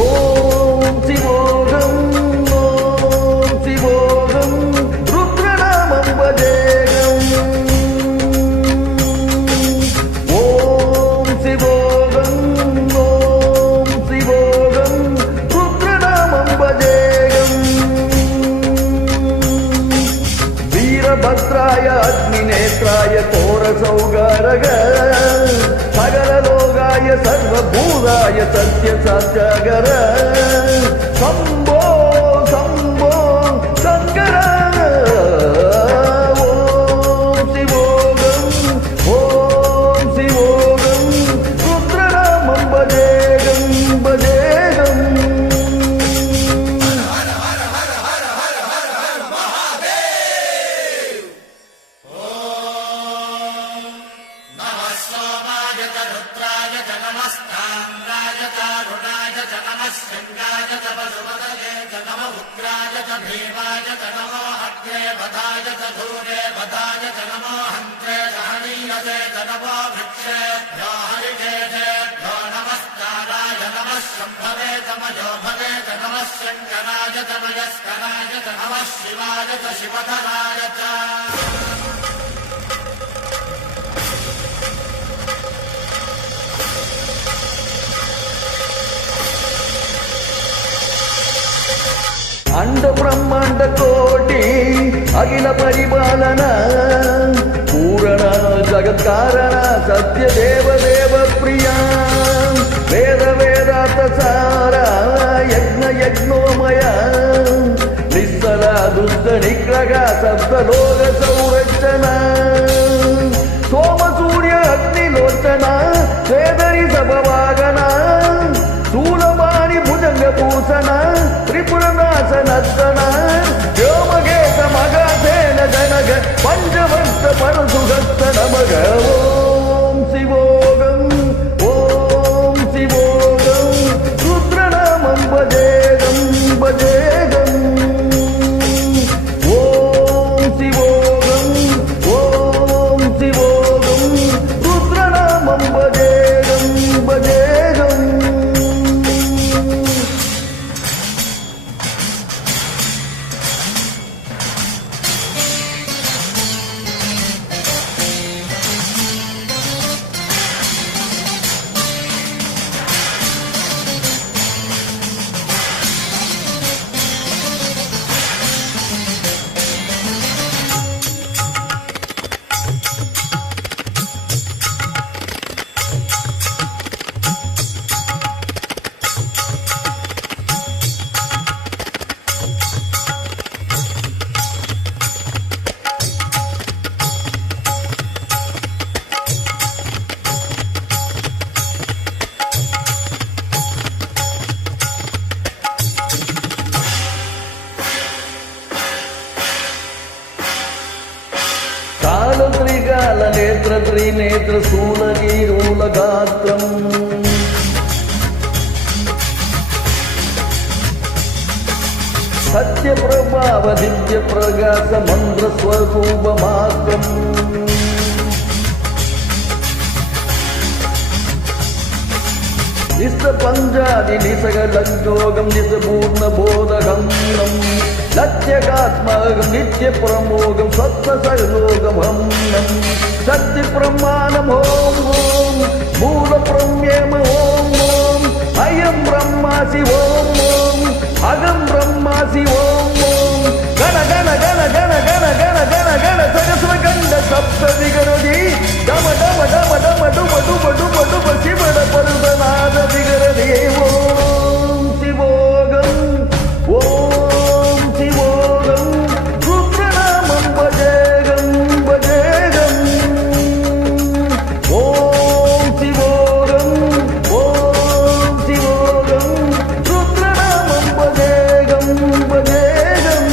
ஓம் சிவோகம் ஓம் சிவோகம் ருத்ரநாமம் பஜேகம் ஓம் சிவோகம் ஓம் சிவோகம் ருத்ரநாமம் பஜேகம் வீரபத்ராய அக்னிநேத்ராய கோரசௌகாரக சகலலோகாய சர்வபூதாய சத்ய சாத்யாகர சம்போ சம்போ சங்கர ஓம் சிவோகம் ஓம் சிவோகம் ருத்ரநாமம் பஜேகம் பஜேகம் शृंगाय च पशुपतये च नम उग्राय च भीमाय च नमो हत्रे वधाय च धूरे वधाय च नमो हन्त्रे सहनीयसे च नमो वृक्षेभ्यो हरिकेशेभ्यो नमस्काराय नमः शम्भवे च मयोभवे च नमः शङ्कराय च मयस्कराय च नमः शिवाय च शिवधराय च अंड ब्रह्मांड कोटि अखिल परिपालन पूरण जगत्कारण सत्य देव देव प्रिया वेद वेदांत सार यज्ञ यज्ञोमय निस्सल दुष्ट निग्रह सप्तलोक संरक्षण सोम सूर्य अग्निलोचन वेदरी सभवागन शूलवाणी भुजंग भूषण त्रिपुरनाशनस्तन व्योमगेत मगाधेन जनग पंचवंश परशुहस्त नमः ओम शिवोगम ओम शिवोगम रुद्रनामं भजेगम भजेगम ओम शिवोगम ओम शिवोगम रुद्रनामं भजेगम भजेगम त्रिकाल नेत्र त्रिनेत्र स्थूलगीरूलगात्रम् सत्यप्रभाव दिव्य प्रकाश मंत्र स्वरूपमात्रम् निस्पञ्चादि निसकलज्जोगं निसपूर्णबोधगं लक्ष्यकात्मकं नित्यप्रमोगं सत्सलोकमहं सत्यप्रमाणम् ॐ ॐ मूलब्रह्मेम ॐ ॐ अयं ब्रह्मासि ॐ ॐ अगं ब्रह्मासि ॐ ॐ गण गण गण गण गण गण गण गण सरस्वगन्ध सप्तदिगरदि डम डम डम डम डुम डुम डुम डुम शिवड पर्वनाद दिगरदि ॐ शिवोगं ॐ शिवोगं रुद्रनामं भजेगं भजेगं ॐ शिवोगं ॐ शिवोगं रुद्रनामं भजेगं भजेगं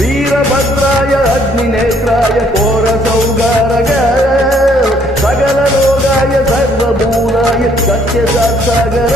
वीरभद्राय अग्निनेत्राय कोरसौगारग सकललोकाय सर्वभूताय सत्यसात्सागर